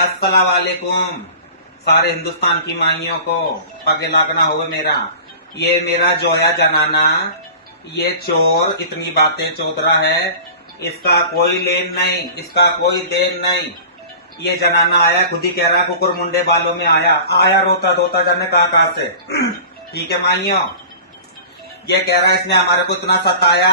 अस्सलाम वालेकुम। सारे हिंदुस्तान की माइयों को पगे लागना होवे मेरा। ये मेरा जोया जनाना, ये चोर इतनी बातें चौधरा है, इसका कोई लेन नहीं, इसका कोई देन नहीं। ये जनाना आया, खुद ही कह रहा है कुकुर मुंडे बालों में आया रोता धोता जाने कहाँ से। ठीक है माइयों, ये कह रहा है इसने हमारे को इतना सताया,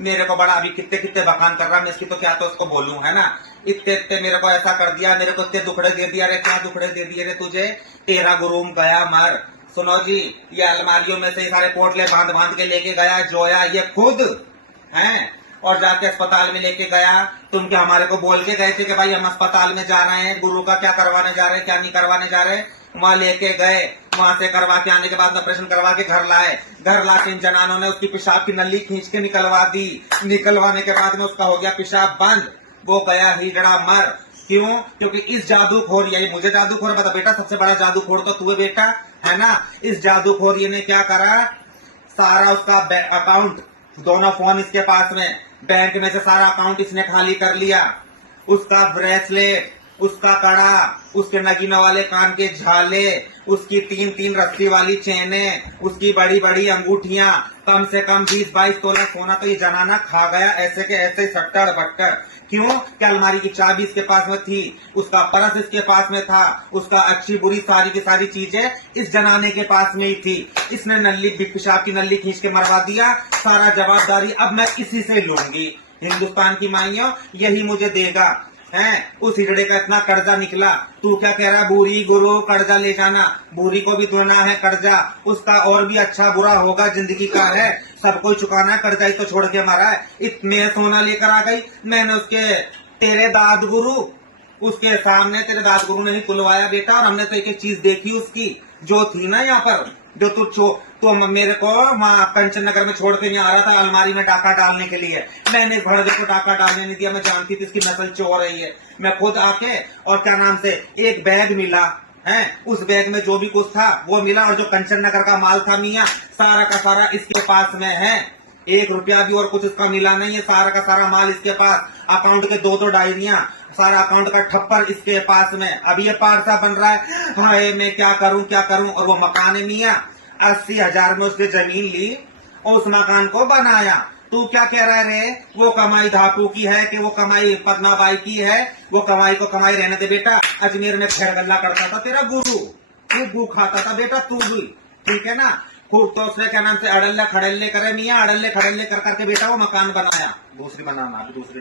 मेरे को बड़ा अभी कितने कितने बखान कर रहा, मैं इसकी तो क्या तो उसको बोलूं, है ना। इतने इतने मेरे को ऐसा कर दिया, मेरे को इतने दुखड़े दे दिया रे, क्या दुखड़े दे दिए रे तुझे, तेरा गुरूम गया मर। सुनो जी, ये अलमारियों में से सारे पोटले बांध बांध के लेके गया जोया, ये खुद है, और जाके अस्पताल में लेके गया। तुम क्या हमारे को बोल के गए थे कि भाई हम अस्पताल में जा रहे हैं, गुरु का क्या करवाने जा रहे हैं, क्या नहीं करवाने जा रहे हैं। वहां लेके गए, वहां से करवा के आने के बाद ऑपरेशन करवा के घर लाए। घर लाके इन जनानों ने उसकी पेशाब की नली खींच के निकलवा दी। निकलवाने के बाद में उसका हो गया पेशाब बंद, वो गया हिजड़ा मर। क्यों? क्योंकि इस जादूखोर, यही मुझे जादूखोर बता बेटा, सबसे बड़ा जादूखोर तो तू है बेटा, है ना। इस जादूखोर ने क्या करा, सारा उसका अकाउंट, दोनों फोन इसके पास में, बैंक में से सारा अकाउंट इसने खाली कर लिया। उसका ब्रेसलेट, उसका कड़ा, उसके नगीना वाले कान के झाले, उसकी 3-3 रस्सी वाली चेने, उसकी बड़ी बड़ी अंगूठियां, कम से कम 20-22 तोला सोना तो ये जनाना खा गया, ऐसे के ऐसे सट्टर बट्टर। क्यों? क्या अलमारी की चाबी इसके पास में थी, उसका पर्स इसके पास में था, उसका अच्छी बुरी सारी की सारी चीजें इस जनाने के पास में ही थी। इसने नल्ली, पेशाब की नल्ली खींच के मरवा दिया। सारा जवाबदारी अब मैं इसी से लूंगी। हिंदुस्तान की माइयों यही मुझे देगा, है। उस हिजड़े का इतना कर्जा निकला, तू क्या कह रहा, बूरी गुरु कर्जा ले जाना, बूरी को भी देना है कर्जा, उसका और भी अच्छा बुरा होगा जिंदगी का है, सबको चुकाना है, कर्जा ही तो छोड़ के मारा है। इतने सोना लेकर आ गई, मैंने उसके, तेरे दाद गुरु, उसके सामने तेरे दाद गुरु ने ही तुलवाया बेटा, और हमने तो एक एक चीज देखी उसकी जो थी ना यहाँ पर, जो तो मेरे को वहाँ कंचन नगर में छोड़ के नहीं आ रहा था अलमारी में डाका डालने के लिए, मैंने भड़वे को डाका डालने नहीं दिया, मैं जानती थी इसकी नस्ल चोर है ये। मैं खुद आके, और क्या नाम से, एक बैग मिला है, उस बैग में जो भी कुछ था वो मिला, और जो कंचन नगर का माल था मियाँ, सारा का सारा इसके पास में है। 1 रुपया भी और कुछ इसका मिला नहीं है, सारा का सारा माल इसके पास, अकाउंट के 2-2 डायरियां, सारा अकाउंट का ठप्पर इसके पास में। अब ये पारसा बन रहा है, हाय मैं क्या करूं क्या करूं। और वो मकान है मियाँ, 80,000 में उसने जमीन ली और उस मकान को बनाया। तू क्या कह रहा है रे, वो कमाई धापू की है कि वो कमाई पद्माबाई की है, वो कमाई को कमाई रहने दे बेटा। अजमेर में फेर गल्ला करता था तेरा गुरु, तू गू खाता था बेटा तू भी, ठीक है ना। खूब तो उसने क्या नाम से अड़ल्ले खड़ल्ले करे मियाँ, अड़ल्ले खड़ल्ले कर करके बेटा वो मकान बनाया। दूसरी बनाना, दूसरी